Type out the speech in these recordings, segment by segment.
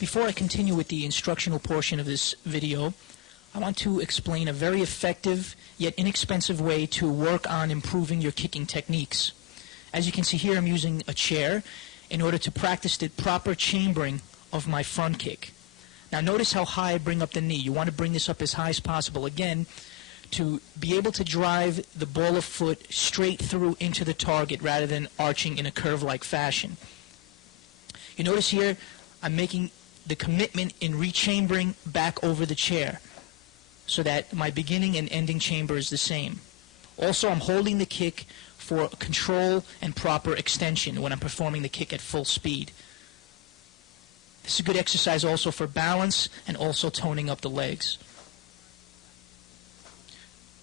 Before I continue with the instructional portion of this video, I want to explain a very effective yet inexpensive way to work on improving your kicking techniques. As you can see here, I'm using a chair in order to practice the proper chambering of my front kick. Now notice how high I bring up the knee. You want to bring this up as high as possible, again, to be able to drive the ball of foot straight through into the target rather than arching in a curve-like fashion. You notice here I'm making the commitment in rechambering back over the chair so that my beginning and ending chamber is the same. Also, I'm holding the kick for control and proper extension when I'm performing the kick at full speed. This is a good exercise also for balance and also toning up the legs.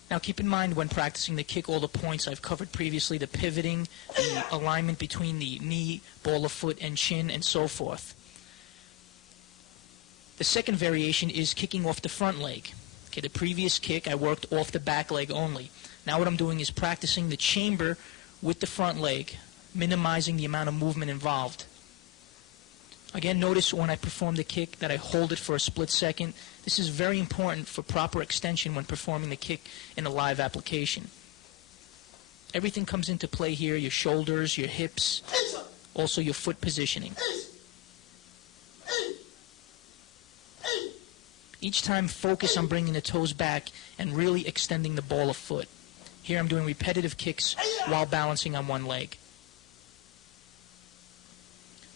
Now keep in mind when practicing the kick all the points I've covered previously, the pivoting, the alignment between the knee, ball of foot, and chin, and so forth. The second variation is kicking off the front leg. Okay, the previous kick I worked off the back leg only. Now what I'm doing is practicing the chamber with the front leg, minimizing the amount of movement involved. Again, notice when I perform the kick that I hold it for a split second. This is very important for proper extension when performing the kick in a live application. Everything comes into play here, your shoulders, your hips, also your foot positioning. Each time focus on bringing the toes back and really extending the ball of foot. Here I'm doing repetitive kicks while balancing on one leg.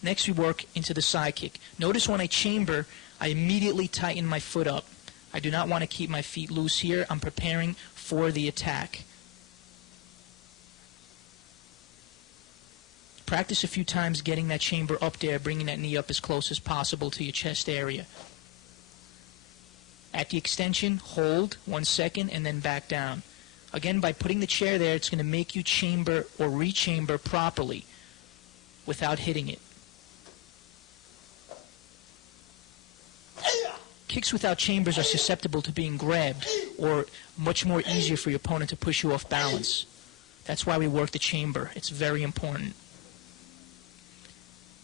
Next we work into the side kick. Notice when I chamber, I immediately tighten my foot up. I do not want to keep my feet loose here. I'm preparing for the attack. Practice a few times getting that chamber up there, bringing that knee up as close as possible to your chest area. At the extension, hold 1 second and then back down. Again, by putting the chair there, it's going to make you chamber or rechamber properly without hitting it. Kicks without chambers are susceptible to being grabbed or much more easier for your opponent to push you off balance. That's why we work the chamber. It's very important.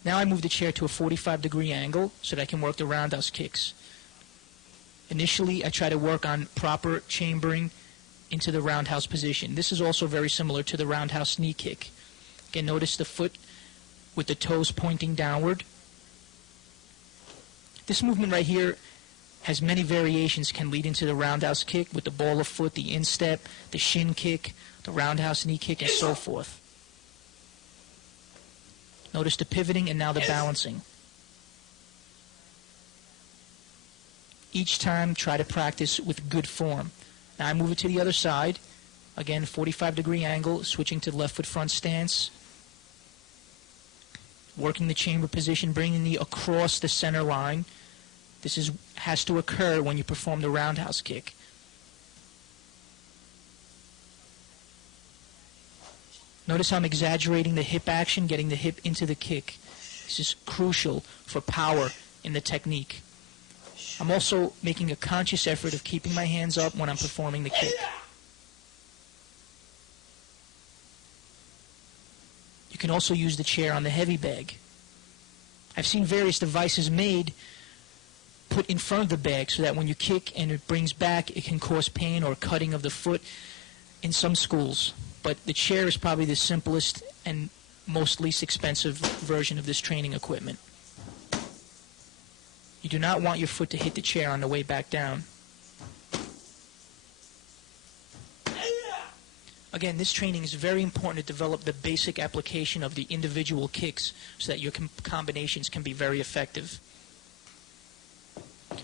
Now I move the chair to a 45-degree angle so that I can work the roundhouse kicks. Initially, I try to work on proper chambering into the roundhouse position. This is also very similar to the roundhouse knee kick. Again, notice the foot with the toes pointing downward. This movement right here has many variations, can lead into the roundhouse kick with the ball of foot, the instep, the shin kick, the roundhouse knee kick, and so forth. Notice the pivoting and now the balancing. Each time, try to practice with good form. Now I move it to the other side. Again, 45-degree angle, switching to the left foot front stance. Working the chamber position, bringing the knee across the center line. This has to occur when you perform the roundhouse kick. Notice how I'm exaggerating the hip action, getting the hip into the kick. This is crucial for power in the technique. I'm also making a conscious effort of keeping my hands up when I'm performing the kick. You can also use the chair on the heavy bag. I've seen various devices made put in front of the bag so that when you kick and it brings back, it can cause pain or cutting of the foot in some schools. But the chair is probably the simplest and most least expensive version of this training equipment. You do not want your foot to hit the chair on the way back down. Again, this training is very important to develop the basic application of the individual kicks so that your combinations can be very effective.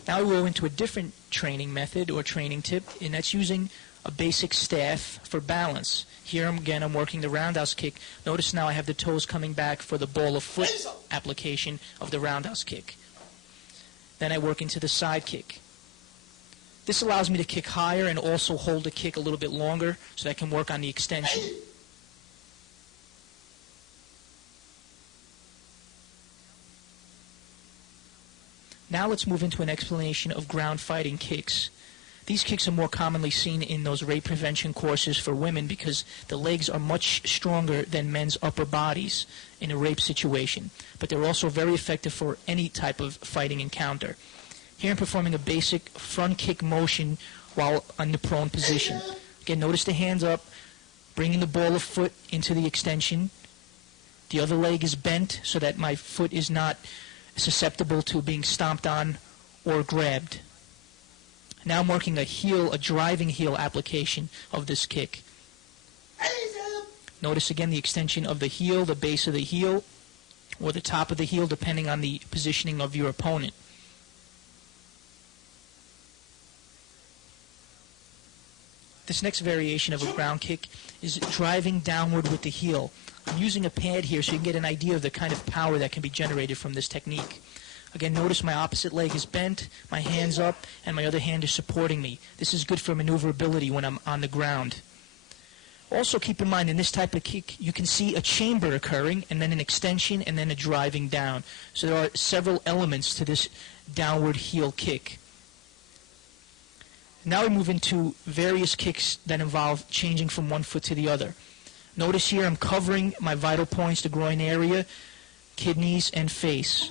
Now we go into a different training method or training tip, and that's using a basic staff for balance. Here again I'm working the roundhouse kick. Notice now I have the toes coming back for the ball of foot application of the roundhouse kick. Then I work into the side kick. This allows me to kick higher and also hold the kick a little bit longer so that I can work on the extension. Now let's move into an explanation of ground fighting kicks. These kicks are more commonly seen in those rape prevention courses for women because the legs are much stronger than men's upper bodies in a rape situation. But they're also very effective for any type of fighting encounter. Here I'm performing a basic front kick motion while in the prone position. Again, notice the hands up, bringing the ball of foot into the extension. The other leg is bent so that my foot is not susceptible to being stomped on or grabbed. Now I'm working a driving heel application of this kick. Notice again the extension of the heel, the base of the heel, or the top of the heel, depending on the positioning of your opponent. This next variation of a ground kick is driving downward with the heel. I'm using a pad here so you can get an idea of the kind of power that can be generated from this technique. Again, notice my opposite leg is bent, my hand's up, and my other hand is supporting me. This is good for maneuverability when I'm on the ground. Also keep in mind, in this type of kick, you can see a chamber occurring, and then an extension, and then a driving down. So there are several elements to this downward heel kick. Now we move into various kicks that involve changing from one foot to the other. Notice here I'm covering my vital points, the groin area, kidneys, and face.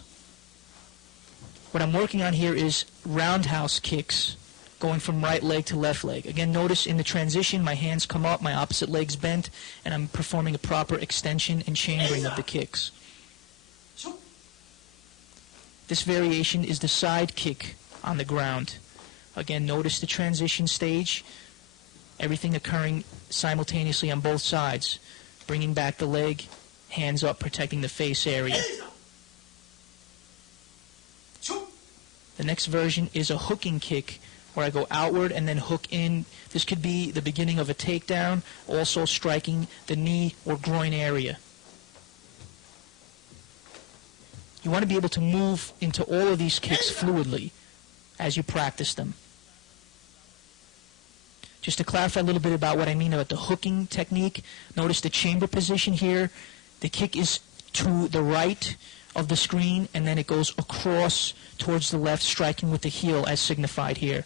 What I'm working on here is roundhouse kicks, going from right leg to left leg. Again, notice in the transition, my hands come up, my opposite leg's bent, and I'm performing a proper extension and chambering of the kicks. This variation is the side kick on the ground. Again, notice the transition stage, everything occurring simultaneously on both sides. Bringing back the leg, hands up, protecting the face area. The next version is a hooking kick, where I go outward and then hook in. This could be the beginning of a takedown, also striking the knee or groin area. You want to be able to move into all of these kicks fluidly as you practice them. Just to clarify a little bit about what I mean about the hooking technique, notice the chamber position here. The kick is to the right of the screen, and then it goes across towards the left, striking with the heel as signified here.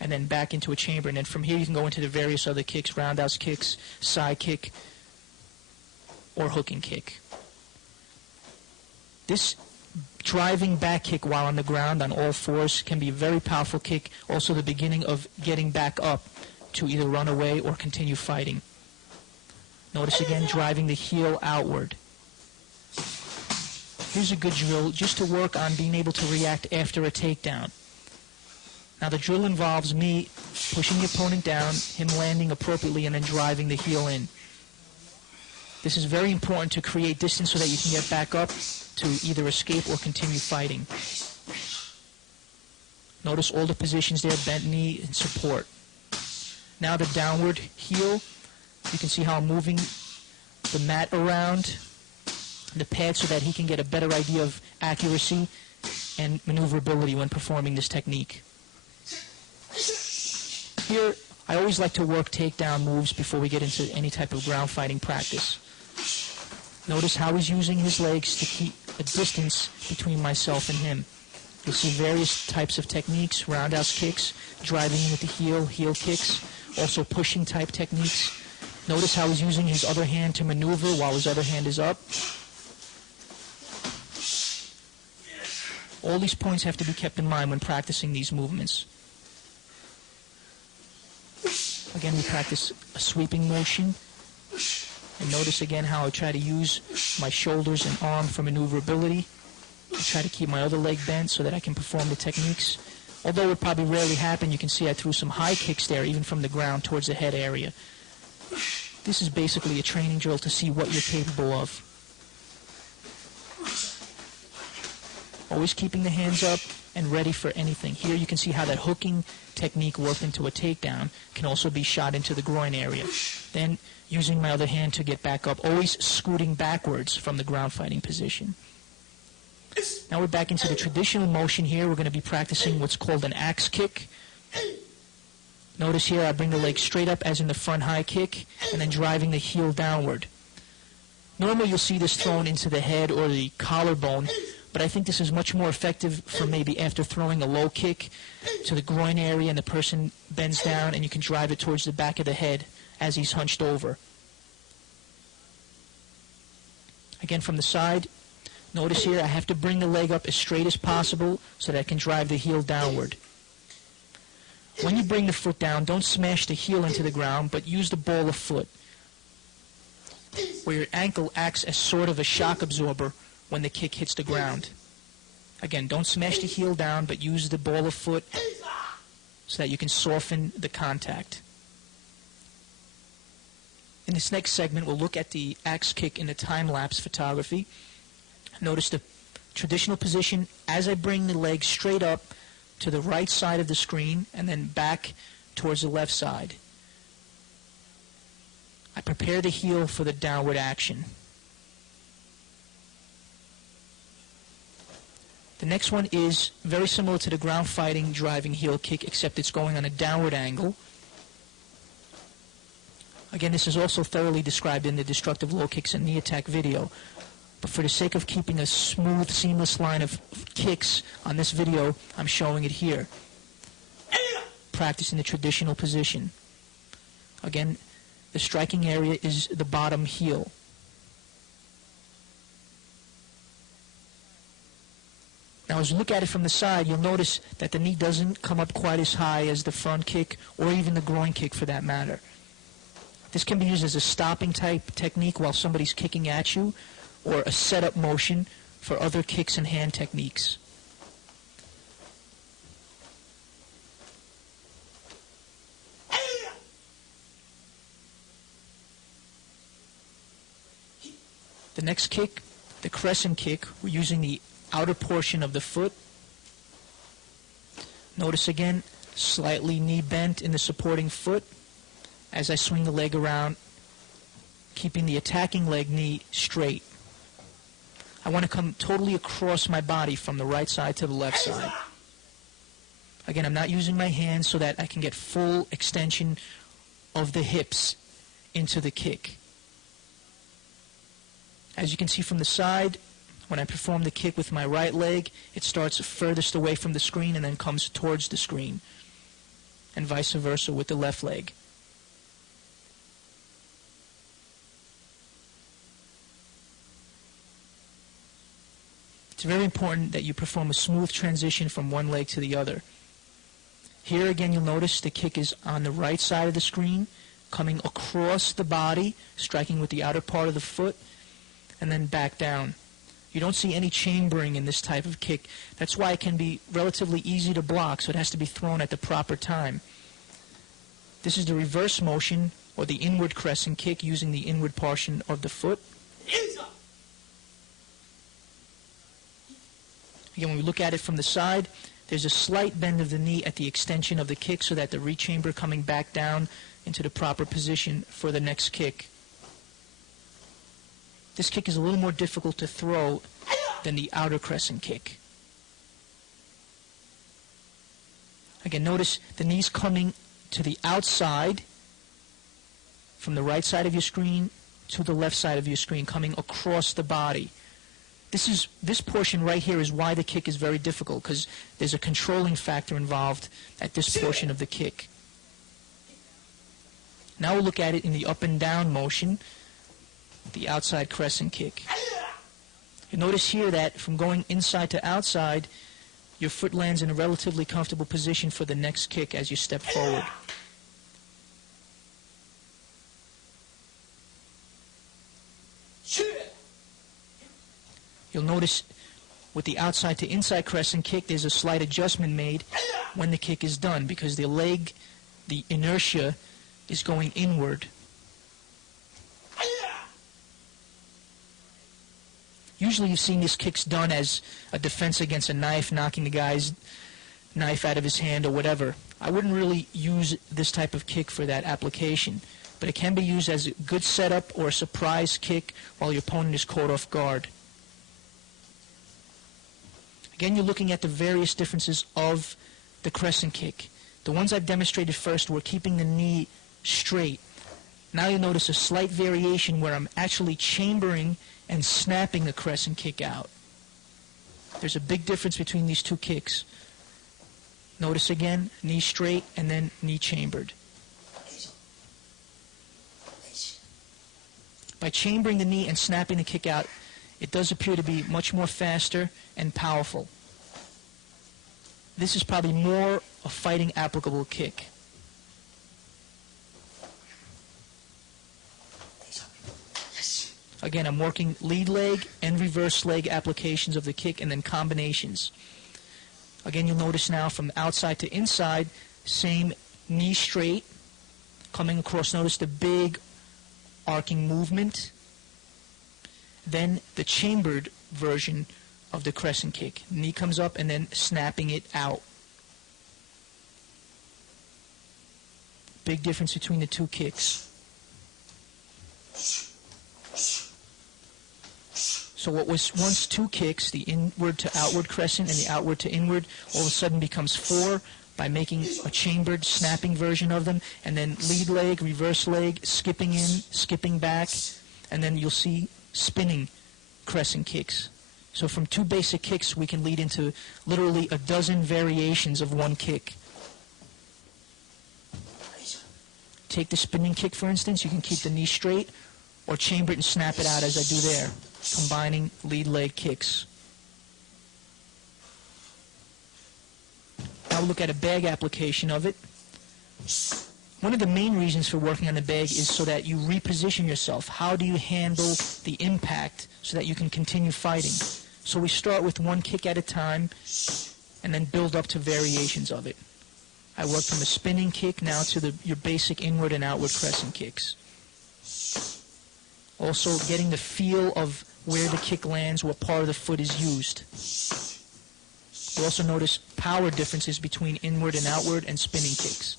And then back into a chamber, and then from here you can go into the various other kicks, roundhouse kicks, side kick, or hooking kick. This driving back kick while on the ground on all fours can be a very powerful kick, also the beginning of getting back up to either run away or continue fighting. Notice again driving the heel outward. Here's a good drill just to work on being able to react after a takedown. Now the drill involves me pushing the opponent down, him landing appropriately, and then driving the heel in. This is very important to create distance so that you can get back up to either escape or continue fighting. Notice all the positions there, bent knee and support. Now the downward heel, you can see how I'm moving the mat around the pad so that he can get a better idea of accuracy and maneuverability when performing this technique. Here, I always like to work takedown moves before we get into any type of ground fighting practice. Notice how he's using his legs to keep a distance between myself and him. You'll see various types of techniques, roundhouse kicks, driving with the heel, heel kicks, also pushing type techniques. Notice how he's using his other hand to maneuver while his other hand is up. All these points have to be kept in mind when practicing these movements. Again, we practice a sweeping motion. And notice again how I try to use my shoulders and arm for maneuverability. I try to keep my other leg bent so that I can perform the techniques. Although it would probably rarely happen, you can see I threw some high kicks there, even from the ground towards the head area. This is basically a training drill to see what you're capable of. Always keeping the hands up and ready for anything. Here you can see how that hooking technique worked into a takedown can also be shot into the groin area. Then using my other hand to get back up, always scooting backwards from the ground fighting position. Now we're back into the traditional motion here. We're going to be practicing what's called an axe kick. Notice here I bring the leg straight up as in the front high kick and then driving the heel downward. Normally you'll see this thrown into the head or the collarbone, but I think this is much more effective for maybe after throwing a low kick to the groin area and the person bends down and you can drive it towards the back of the head as he's hunched over. Again, from the side, notice here I have to bring the leg up as straight as possible so that I can drive the heel downward. When you bring the foot down, don't smash the heel into the ground, but use the ball of foot, where your ankle acts as sort of a shock absorber when the kick hits the ground. Again, don't smash the heel down, but use the ball of foot so that you can soften the contact. In this next segment, we'll look at the axe kick in the time-lapse photography. Notice the traditional position as I bring the leg straight up to the right side of the screen and then back towards the left side. I prepare the heel for the downward action. The next one is very similar to the ground fighting driving heel kick, except it's going on a downward angle. Again, this is also thoroughly described in the destructive low kicks and knee attack video. But for the sake of keeping a smooth, seamless line of kicks on this video, I'm showing it here. Practice in the traditional position. Again, the striking area is the bottom heel. Now, as you look at it from the side, you'll notice that the knee doesn't come up quite as high as the front kick or even the groin kick for that matter. This can be used as a stopping type technique while somebody's kicking at you, or a setup motion for other kicks and hand techniques. The next kick, the crescent kick, we're using the outer portion of the foot. Notice again, slightly knee bent in the supporting foot as I swing the leg around, keeping the attacking leg knee straight. I want to come totally across my body from the right side to the left side. Again, I'm not using my hands so that I can get full extension of the hips into the kick. As you can see from the side, when I perform the kick with my right leg, it starts furthest away from the screen and then comes towards the screen, and vice versa with the left leg. It's very important that you perform a smooth transition from one leg to the other. Here again, you'll notice the kick is on the right side of the screen, coming across the body, striking with the outer part of the foot, and then back down. You don't see any chambering in this type of kick. That's why it can be relatively easy to block, so it has to be thrown at the proper time. This is the reverse motion, or the inward crescent kick, using the inward portion of the foot. Again, when we look at it from the side, there's a slight bend of the knee at the extension of the kick so that the rechamber coming back down into the proper position for the next kick. This kick is a little more difficult to throw than the outer crescent kick. Again, notice the knees coming to the outside from the right side of your screen to the left side of your screen, coming across the body. This portion right here is why the kick is very difficult, because there's a controlling factor involved at this portion of the kick. Now we'll look at it in the up and down motion, the outside crescent kick. You notice here that from going inside to outside, your foot lands in a relatively comfortable position for the next kick as you step forward. You'll notice with the outside to inside crescent kick, there's a slight adjustment made when the kick is done, because the leg, the inertia, is going inward. Usually you've seen these kicks done as a defense against a knife, knocking the guy's knife out of his hand or whatever. I wouldn't really use this type of kick for that application, but it can be used as a good setup or a surprise kick while your opponent is caught off guard. Again, you're looking at the various differences of the crescent kick. The ones I've demonstrated first were keeping the knee straight. Now you'll notice a slight variation where I'm actually chambering and snapping the crescent kick out. There's a big difference between these two kicks. Notice again, knee straight and then knee chambered. By chambering the knee and snapping the kick out, it does appear to be much more faster and powerful. This is probably more a fighting applicable kick. Again, I'm working lead leg and reverse leg applications of the kick and then combinations. Again, you'll notice now from outside to inside, same knee straight, coming across, notice the big arcing movement. Then the chambered version of the crescent kick. Knee comes up and then snapping it out. Big difference between the two kicks. So what was once two kicks, the inward to outward crescent and the outward to inward, all of a sudden becomes four by making a chambered, snapping version of them, and then lead leg, reverse leg, skipping in, skipping back, and then you'll see spinning crescent kicks. So from two basic kicks, we can lead into literally a dozen variations of one kick. Take the spinning kick, for instance. You can keep the knee straight or chamber it and snap it out as I do there, combining lead leg kicks. Now we'll look at a bag application of it. One of the main reasons for working on the bag is so that you reposition yourself. How do you handle the impact so that you can continue fighting? So we start with one kick at a time and then build up to variations of it. I work from a spinning kick now to your basic inward and outward crescent kicks. Also getting the feel of where the kick lands, what part of the foot is used. You also notice power differences between inward and outward and spinning kicks.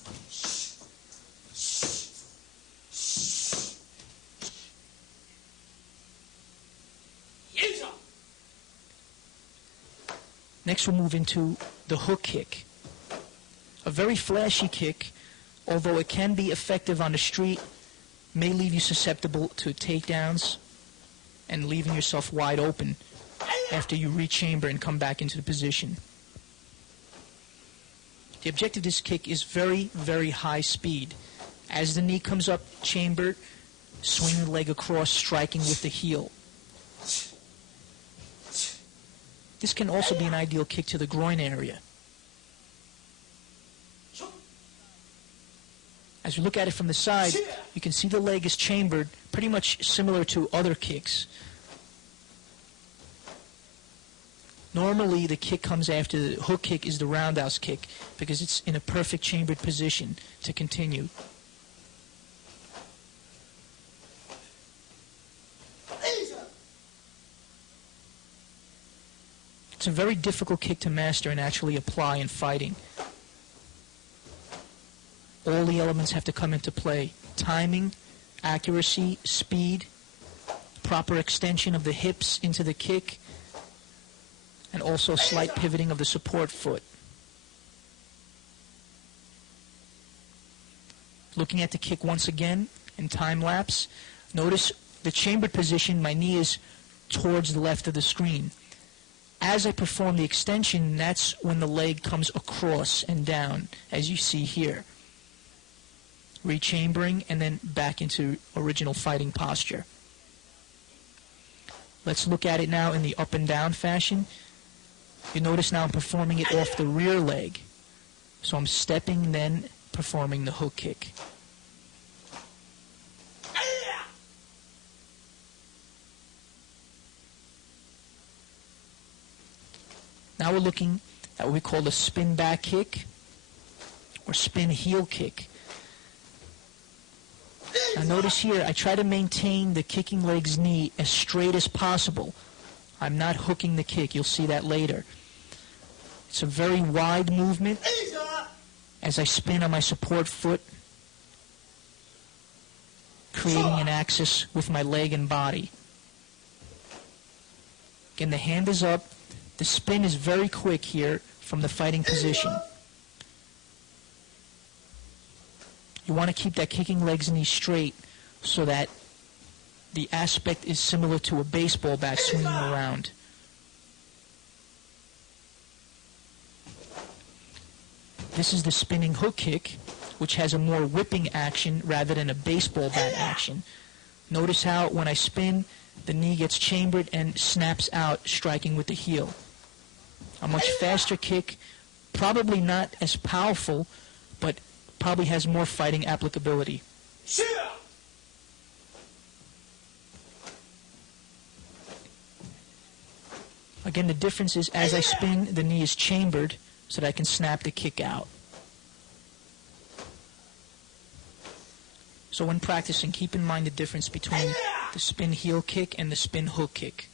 Next we'll move into the hook kick. A very flashy kick, although it can be effective on the street, may leave you susceptible to takedowns and leaving yourself wide open after you rechamber and come back into the position. The objective of this kick is very, very high speed. As the knee comes up, chambered, swing the leg across, striking with the heel. This can also be an ideal kick to the groin area. As we look at it from the side, you can see the leg is chambered, pretty much similar to other kicks. Normally, the kick comes after the hook kick is the roundhouse kick because it's in a perfect chambered position to continue. It's a very difficult kick to master and actually apply in fighting. All the elements have to come into play. Timing, accuracy, speed, proper extension of the hips into the kick, and also slight pivoting of the support foot. Looking at the kick once again in time lapse, notice the chambered position, my knee is towards the left of the screen. As I perform the extension, that's when the leg comes across and down, as you see here. Rechambering and then back into original fighting posture. Let's look at it now in the up and down fashion. You notice now I'm performing it off the rear leg. So I'm stepping, then performing the hook kick. Now we're looking at what we call the spin back kick or spin heel kick. Now notice here, I try to maintain the kicking leg's knee as straight as possible. I'm not hooking the kick. You'll see that later. It's a very wide movement as I spin on my support foot, creating an axis with my leg and body. Again, the hand is up. The spin is very quick here from the fighting position. You want to keep that kicking leg's knee straight so that the aspect is similar to a baseball bat swinging around. This is the spinning hook kick, which has a more whipping action rather than a baseball bat action. Notice how when I spin, the knee gets chambered and snaps out, striking with the heel. A much faster kick, probably not as powerful, but probably has more fighting applicability. Again, the difference is as I spin, the knee is chambered so that I can snap the kick out. So when practicing, keep in mind the difference between the spin heel kick and the spin hook kick.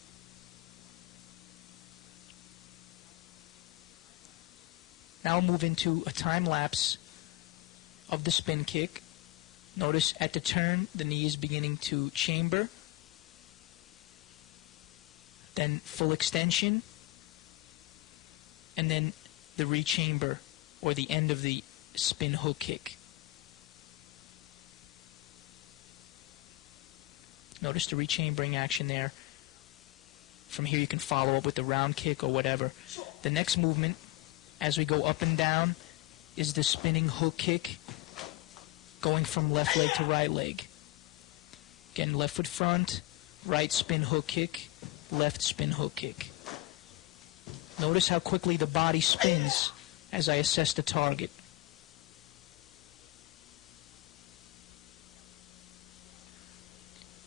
Now I'll move into a time lapse of the spin kick. Notice at the turn, the knee is beginning to chamber. Then full extension. And then the rechamber, or the end of the spin hook kick. Notice the rechambering action there. From here you can follow up with the round kick or whatever. The next movement, as we go up and down, is the spinning hook kick, going from left leg to right leg. Again, left foot front, right spin hook kick, left spin hook kick. Notice how quickly the body spins as I assess the target.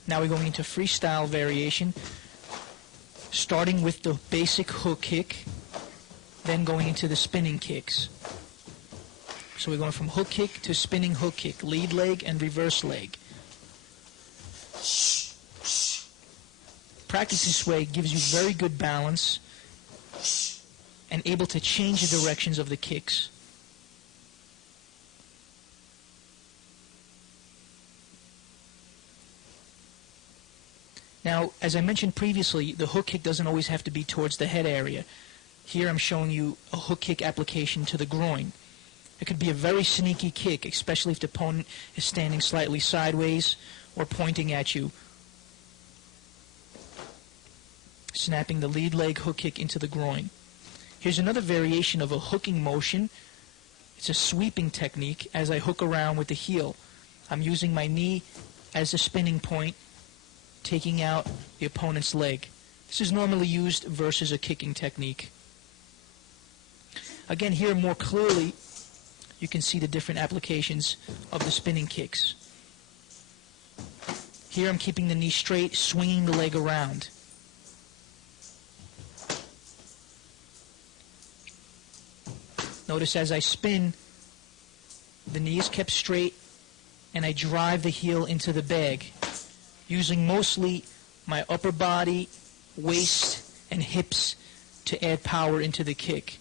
Now we're going into freestyle variation, starting with the basic hook kick, then going into the spinning kicks. So we're going from hook kick to spinning hook kick, lead leg and reverse leg. Practice this way gives you very good balance and able to change the directions of the kicks. Now, as I mentioned previously, the hook kick doesn't always have to be towards the head area. Here I'm showing you a hook kick application to the groin. It could be a very sneaky kick, especially if the opponent is standing slightly sideways or pointing at you. Snapping the lead leg hook kick into the groin. Here's another variation of a hooking motion. It's a sweeping technique as I hook around with the heel. I'm using my knee as a spinning point, taking out the opponent's leg. This is normally used versus a kicking technique. Again, here more clearly, you can see the different applications of the spinning kicks. Here I'm keeping the knee straight, swinging the leg around. Notice as I spin, the knee is kept straight, and I drive the heel into the bag, using mostly my upper body, waist, and hips to add power into the kick.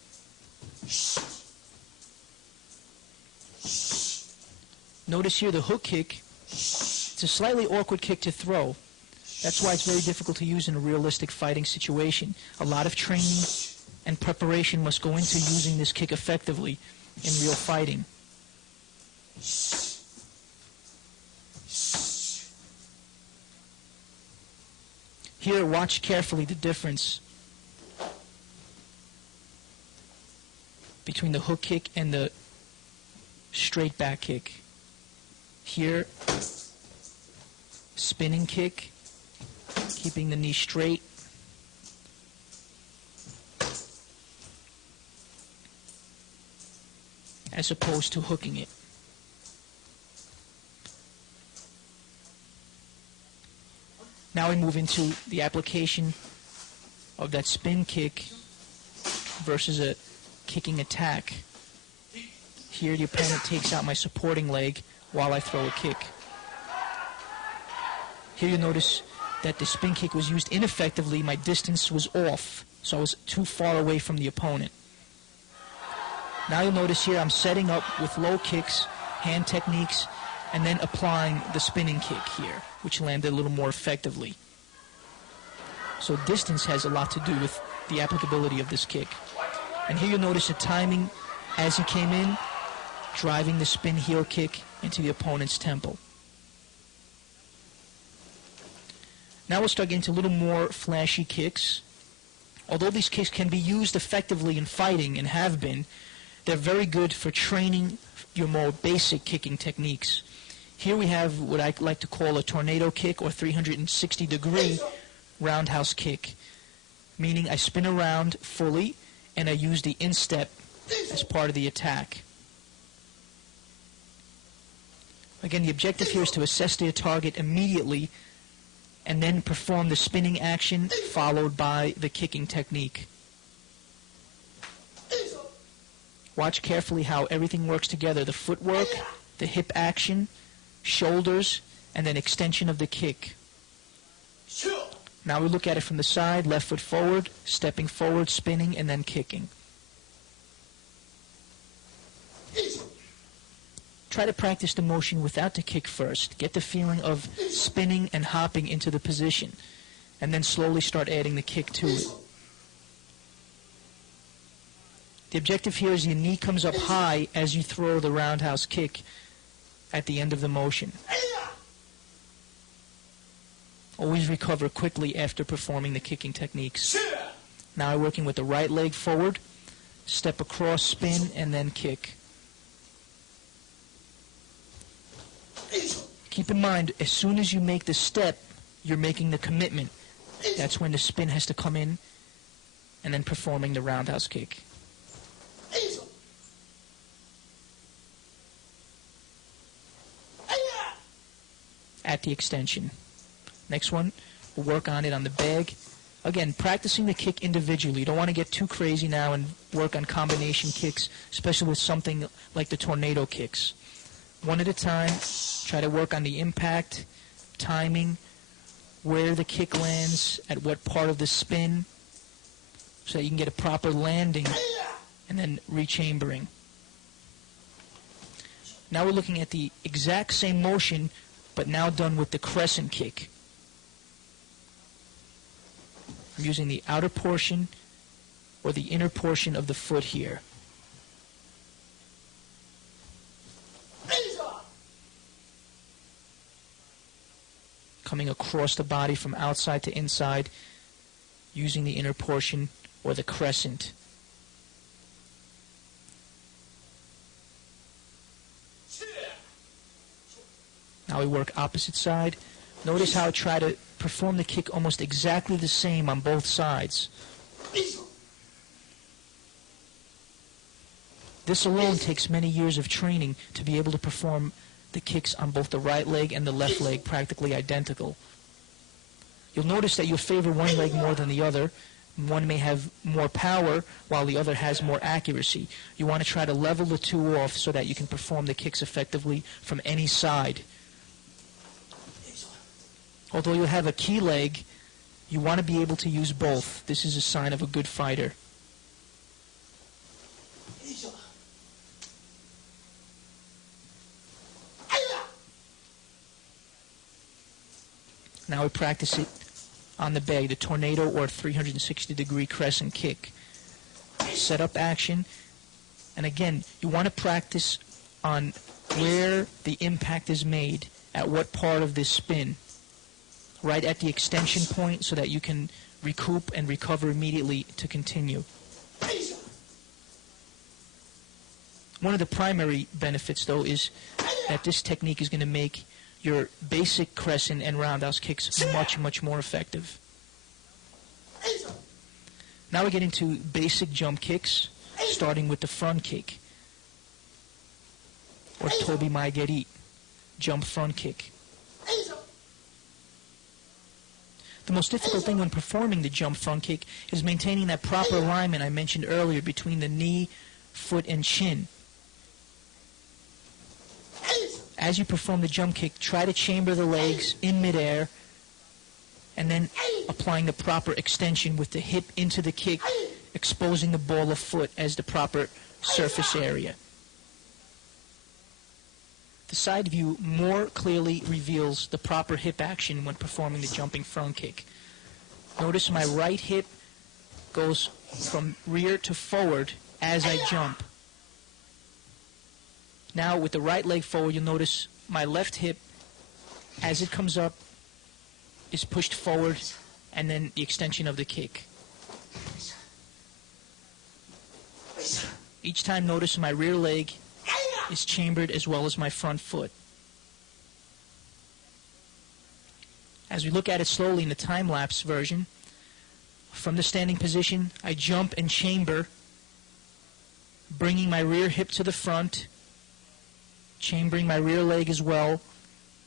Notice here the hook kick. It's a slightly awkward kick to throw. That's why it's very difficult to use in a realistic fighting situation. A lot of training and preparation must go into using this kick effectively in real fighting. Here, watch carefully the difference between the hook kick and the straight back kick. Here, spinning kick, keeping the knee straight. As opposed to hooking it. Now we move into the application of that spin kick versus a kicking attack. Here the opponent takes out my supporting leg while I throw a kick. Here you notice that the spin kick was used ineffectively. My distance was off, so I was too far away from the opponent. Now you'll notice here I'm setting up with low kicks, hand techniques, and then applying the spinning kick here, which landed a little more effectively. So distance has a lot to do with the applicability of this kick. And here you'll notice the timing as he came in, driving the spin heel kick into the opponent's temple. Now we'll start getting into a little more flashy kicks. Although these kicks can be used effectively in fighting and have been, they're very good for training your more basic kicking techniques. Here we have what I like to call a tornado kick or 360-degree roundhouse kick, meaning I spin around fully and I use the instep as part of the attack. Again, the objective here is to assess the target immediately and then perform the spinning action followed by the kicking technique. Watch carefully how everything works together. The footwork, the hip action, shoulders, and then extension of the kick. Now we look at it from the side, left foot forward, stepping forward, spinning, and then kicking. Try to practice the motion without the kick first. Get the feeling of spinning and hopping into the position, and then slowly start adding the kick to it. The objective here is your knee comes up high as you throw the roundhouse kick at the end of the motion. Always recover quickly after performing the kicking techniques. Now I'm working with the right leg forward, step across, spin, and then kick. Keep in mind, as soon as you make the step, you're making the commitment. That's when the spin has to come in, and then performing the roundhouse kick. At the extension. Next one, we'll work on it on the bag. Again, practicing the kick individually. You don't want to get too crazy now and work on combination kicks, especially with something like the tornado kicks. One at a time, try to work on the impact, timing, where the kick lands, at what part of the spin, so that you can get a proper landing, and then rechambering. Now we're looking at the exact same motion, but now done with the crescent kick. I'm using the outer portion or the inner portion of the foot here. Coming across the body from outside to inside, using the inner portion or the crescent. Now we work opposite side. Notice how I try to perform the kick almost exactly the same on both sides. This alone takes many years of training to be able to perform the kicks on both the right leg and the left leg practically identical. You'll notice that you'll favor one leg more than the other. One may have more power while the other has more accuracy. You want to try to level the two off so that you can perform the kicks effectively from any side. Although you'll have a key leg, you want to be able to use both. This is a sign of a good fighter. Now we practice it on the bag, the tornado or 360-degree crescent kick. Set up action. And again, you want to practice on where the impact is made, at what part of this spin. Right at the extension point so that you can recoup and recover immediately to continue. One of the primary benefits, though, is that this technique is going to make your basic crescent and roundhouse kicks much, much more effective. Now we get into basic jump kicks, starting with the front kick, or Tobi Maegeri, jump front kick. The most difficult thing when performing the jump front kick is maintaining that proper alignment I mentioned earlier between the knee, foot, and shin. As you perform the jump kick, try to chamber the legs in midair and then applying the proper extension with the hip into the kick, exposing the ball of foot as the proper surface area. The side view more clearly reveals the proper hip action when performing the jumping front kick. Notice my right hip goes from rear to forward as I jump. Now with the right leg forward, you'll notice my left hip, as it comes up, is pushed forward, and then the extension of the kick. Each time, notice my rear leg is chambered as well as my front foot. As we look at it slowly in the time-lapse version, from the standing position, I jump and chamber, bringing my rear hip to the front, chambering my rear leg as well,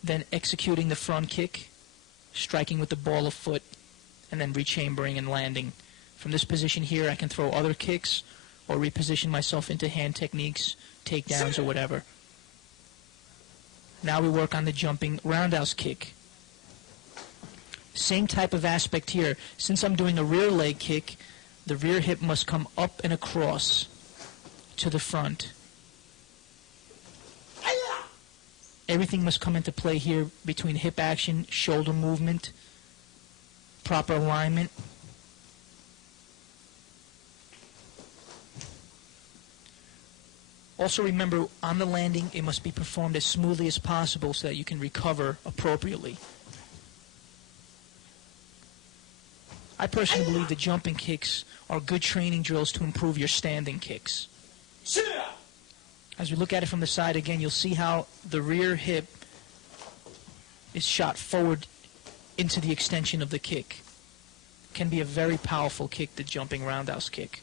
then executing the front kick, striking with the ball of foot, and then rechambering and landing. From this position here, I can throw other kicks or reposition myself into hand techniques, takedowns, or whatever. Now we work on the jumping roundhouse kick. Same type of aspect here. Since I'm doing a rear leg kick, the rear hip must come up and across to the front. Everything must come into play here between hip action, shoulder movement, proper alignment. Also remember, on the landing, it must be performed as smoothly as possible so that you can recover appropriately. I personally believe that jumping kicks are good training drills to improve your standing kicks. As we look at it from the side again, you'll see how the rear hip is shot forward into the extension of the kick. It can be a very powerful kick, the jumping roundhouse kick.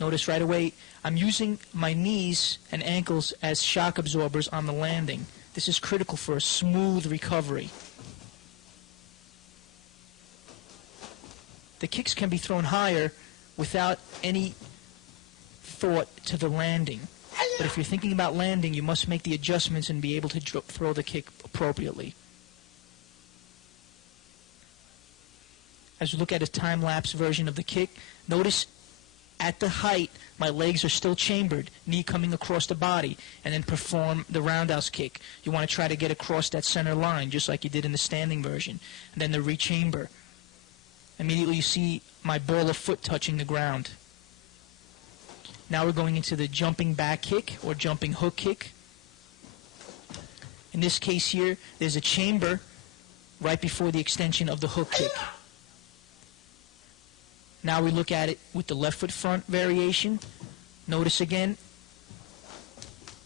Notice right away, I'm using my knees and ankles as shock absorbers on the landing. This is critical for a smooth recovery. The kicks can be thrown higher without any thought to the landing. But if you're thinking about landing, you must make the adjustments and be able to throw the kick appropriately. As we look at a time-lapse version of the kick, notice at the height, my legs are still chambered, knee coming across the body, and then perform the roundhouse kick. You want to try to get across that center line, just like you did in the standing version. And then the rechamber. Immediately you see my ball of foot touching the ground. Now we're going into the jumping back kick or jumping hook kick. In this case here, there's a chamber right before the extension of the hook kick. Now we look at it with the left foot front variation. Notice again,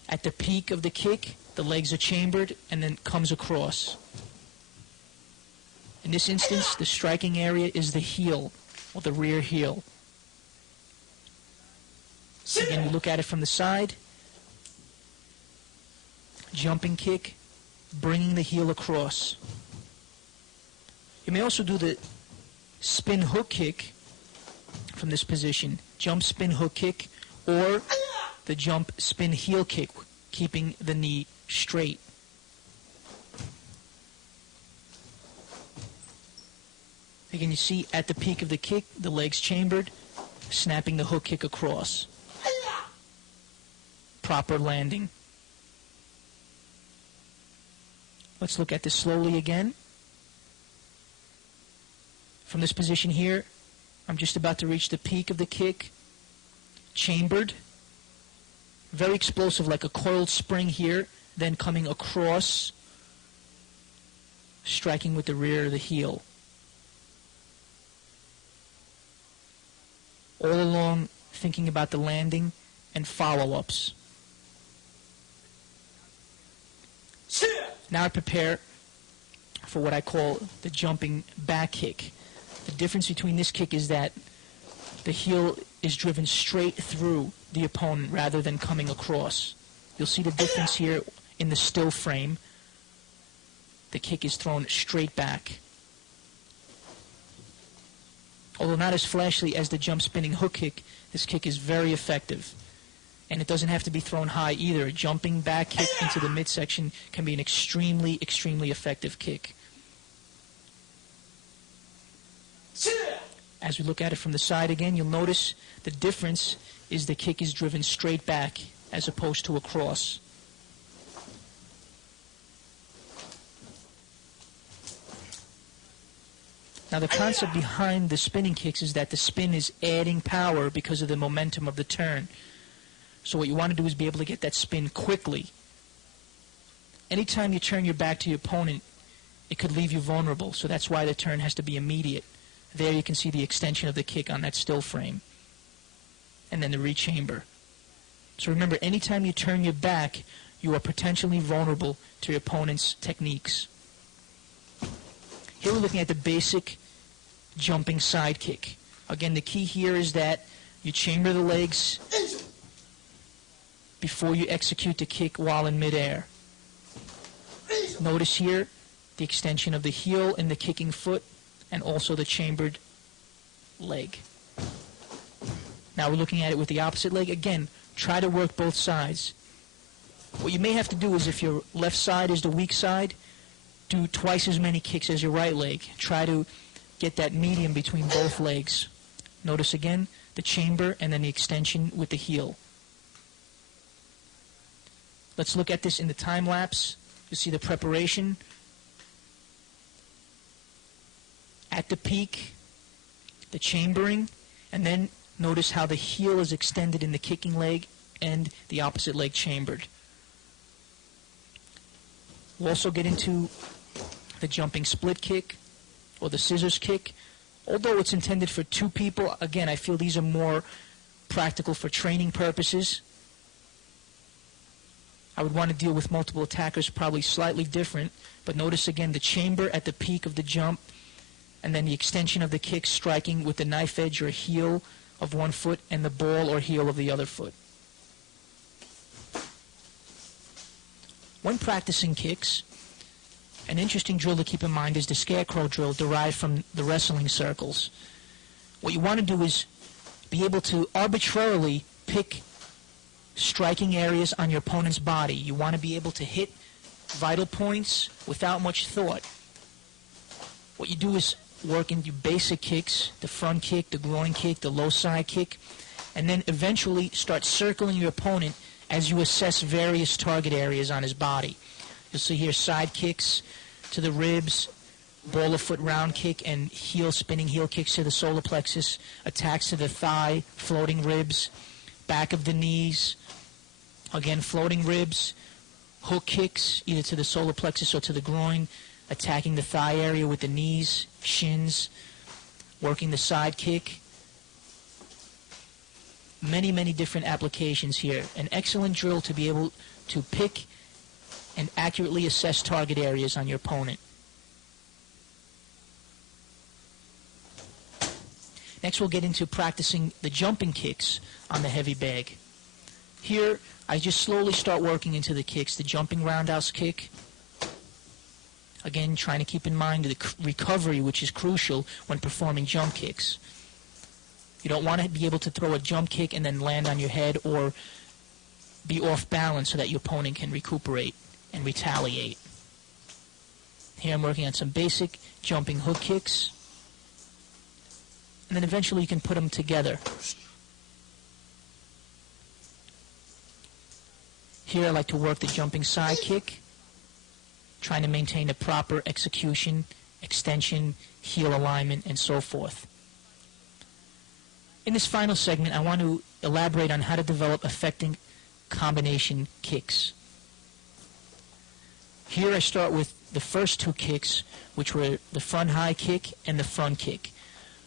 at the peak of the kick, the legs are chambered and then comes across. In this instance, the striking area is the heel, or the rear heel. Again, we look at it from the side. Jumping kick, bringing the heel across. You may also do the spin hook kick from this position. Jump spin hook kick, or the jump spin heel kick, keeping the knee straight. Again, you see at the peak of the kick, the legs chambered, snapping the hook kick across. Proper landing. Let's look at this slowly again. From this position here, I'm just about to reach the peak of the kick. Chambered. Very explosive, like a coiled spring here, then coming across, striking with the rear of the heel. All along thinking about the landing and follow-ups. Now I prepare for what I call the jumping back kick. The difference between this kick is that the heel is driven straight through the opponent rather than coming across. You'll see the difference here in the still frame. The kick is thrown straight back. Although not as flashy as the jump spinning hook kick, this kick is very effective. And it doesn't have to be thrown high either. A jumping back kick into the midsection can be an extremely, extremely effective kick. As we look at it from the side again, you'll notice the difference is the kick is driven straight back as opposed to across. Now the concept behind the spinning kicks is that the spin is adding power because of the momentum of the turn. So what you want to do is be able to get that spin quickly. Anytime you turn your back to your opponent, it could leave you vulnerable. So that's why the turn has to be immediate. There you can see the extension of the kick on that still frame. And then the rechamber. So remember, anytime you turn your back, you are potentially vulnerable to your opponent's techniques. Here we're looking at the basic jumping side kick. Again, the key here is that you chamber the legs before you execute the kick while in midair. Notice here the extension of the heel in the kicking foot and also the chambered leg. Now we're looking at it with the opposite leg. Again, try to work both sides. What you may have to do is, if your left side is the weak side, do twice as many kicks as your right leg. Try to get that medium between both legs. Notice again the chamber and then the extension with the heel. Let's look at this in the time lapse. You see the preparation. At the peak, the chambering, and then notice how the heel is extended in the kicking leg and the opposite leg chambered. We'll also get into the jumping split kick or the scissors kick. Although it's intended for two people, again, I feel these are more practical for training purposes. I would want to deal with multiple attackers, probably slightly different, but notice again the chamber at the peak of the jump and then the extension of the kick striking with the knife edge or heel of one foot and the ball or heel of the other foot. When practicing kicks, an interesting drill to keep in mind is the scarecrow drill derived from the wrestling circles. What you want to do is be able to arbitrarily pick striking areas on your opponent's body. You want to be able to hit vital points without much thought. What you do is work into basic kicks, the front kick, the groin kick, the low side kick, and then eventually start circling your opponent as you assess various target areas on his body. You'll see here side kicks to the ribs, ball of foot round kick, and heel spinning heel kicks to the solar plexus, attacks to the thigh, floating ribs, back of the knees, again floating ribs, hook kicks either to the solar plexus or to the groin, attacking the thigh area with the knees, shins, working the side kick. Many, many different applications here. An excellent drill to be able to pick and accurately assess target areas on your opponent. Next we'll get into practicing the jumping kicks on the heavy bag. Here I just slowly start working into the kicks, the jumping roundhouse kick. Again, trying to keep in mind the recovery, which is crucial when performing jump kicks. You don't want to be able to throw a jump kick and then land on your head or be off balance so that your opponent can recuperate and retaliate. Here I'm working on some basic jumping hook kicks. And then eventually you can put them together. Here I like to work the jumping side kick, trying to maintain a proper execution, extension, heel alignment, and so forth. In this final segment, I want to elaborate on how to develop effective combination kicks. Here I start with the first two kicks, which were the front high kick and the front kick.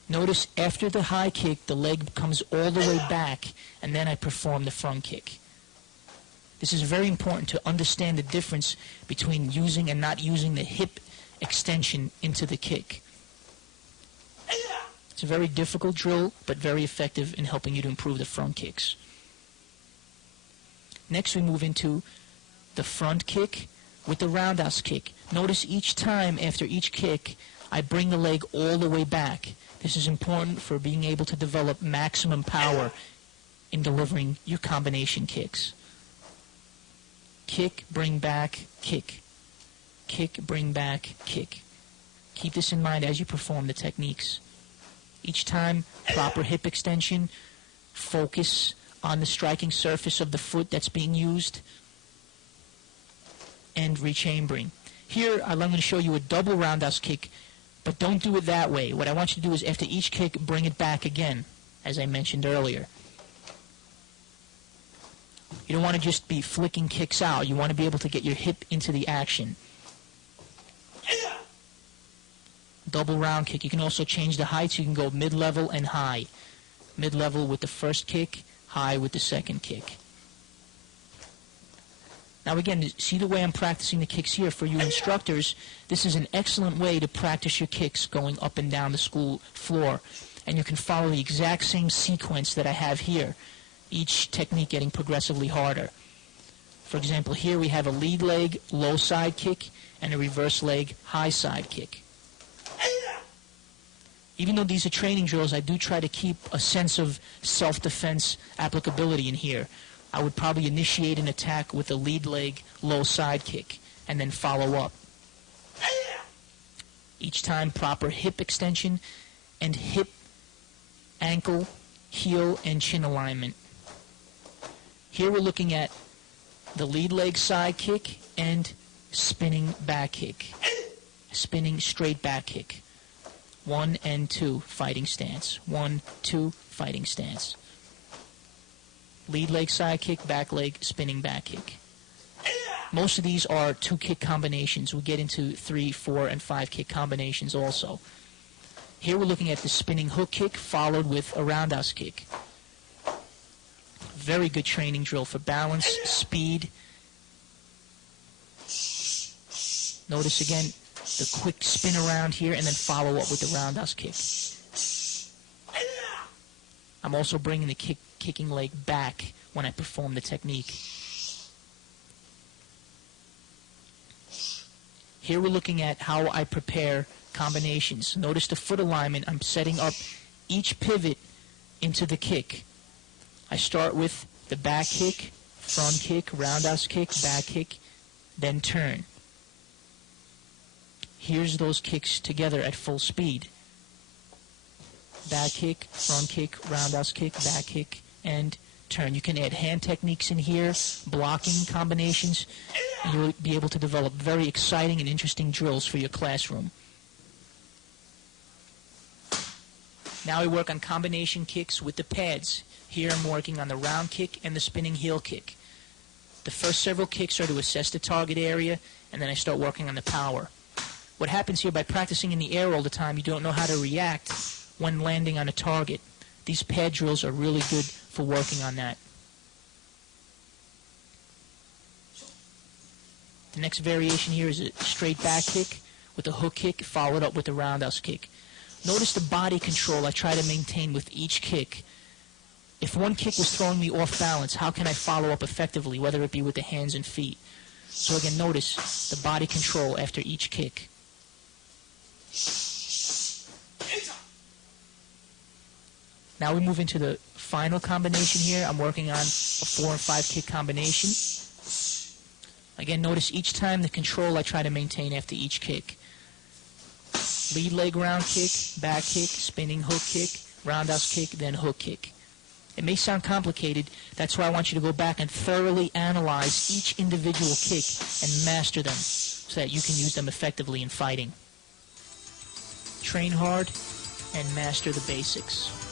Notice after the high kick, the leg comes all the way back, and then I perform the front kick. This is very important to understand the difference between using and not using the hip extension into the kick. It's a very difficult drill, but very effective in helping you to improve the front kicks. Next we move into the front kick with the roundhouse kick. Notice each time after each kick, I bring the leg all the way back. This is important for being able to develop maximum power in delivering your combination kicks. Kick, bring back, kick. Kick, bring back, kick. Keep this in mind as you perform the techniques. Each time, proper hip extension, focus on the striking surface of the foot that's being used, and rechambering. Here, I'm going to show you a double roundhouse kick, but don't do it that way. What I want you to do is after each kick, bring it back again, as I mentioned earlier. You don't want to just be flicking kicks out. You want to be able to get your hip into the action. double round kick. You can also change the heights. You can go mid-level and high. Mid-level with the first kick, high with the second kick. Now again, see the way I'm practicing the kicks here. For you instructors, this is an excellent way to practice your kicks going up and down the school floor. And you can follow the exact same sequence that I have here, each technique getting progressively harder. For example, here we have a lead leg, low side kick, and a reverse leg, high side kick. Even though these are training drills, I do try to keep a sense of self-defense applicability in here. I would probably initiate an attack with a lead leg, low side kick, and then follow up. Each time, proper hip extension and hip, ankle, heel, and chin alignment. Here we're looking at the lead leg side kick and spinning back kick. Spinning straight back kick. 1 and 2, fighting stance. 1, 2, fighting stance. Lead leg side kick, back leg, spinning back kick. Most of these are 2 kick combinations. We'll get into 3, 4, and 5 kick combinations also. Here we're looking at the spinning hook kick followed with a roundhouse kick. Very good training drill for balance, speed. Notice again the quick spin around here and then follow up with the roundhouse kick. I'm also bringing the kicking leg back when I perform the technique. Here we're looking at how I prepare combinations. Notice the foot alignment. I'm setting up each pivot into the kick. I start with the back kick, front kick, roundhouse kick, back kick, then turn. Here's those kicks together at full speed. Back kick, front kick, roundhouse kick, back kick, and turn. You can add hand techniques in here, blocking combinations, and you'll be able to develop very exciting and interesting drills for your classroom. Now we work on combination kicks with the pads. Here I'm working on the round kick and the spinning heel kick. The first several kicks are to assess the target area, and then I start working on the power. What happens here, by practicing in the air all the time, you don't know how to react when landing on a target. These pad drills are really good for working on that. The next variation here is a straight back kick with a hook kick followed up with a roundhouse kick. Notice the body control I try to maintain with each kick. If one kick was throwing me off balance, how can I follow up effectively, whether it be with the hands and feet? So again, notice the body control after each kick. Now we move into the final combination here. I'm working on a 4 and 5 kick combination. Again, notice each time the control I try to maintain after each kick. Lead leg round kick, back kick, spinning hook kick, roundhouse kick, then hook kick. It may sound complicated. That's why I want you to go back and thoroughly analyze each individual kick and master them so that you can use them effectively in fighting. Train hard and master the basics.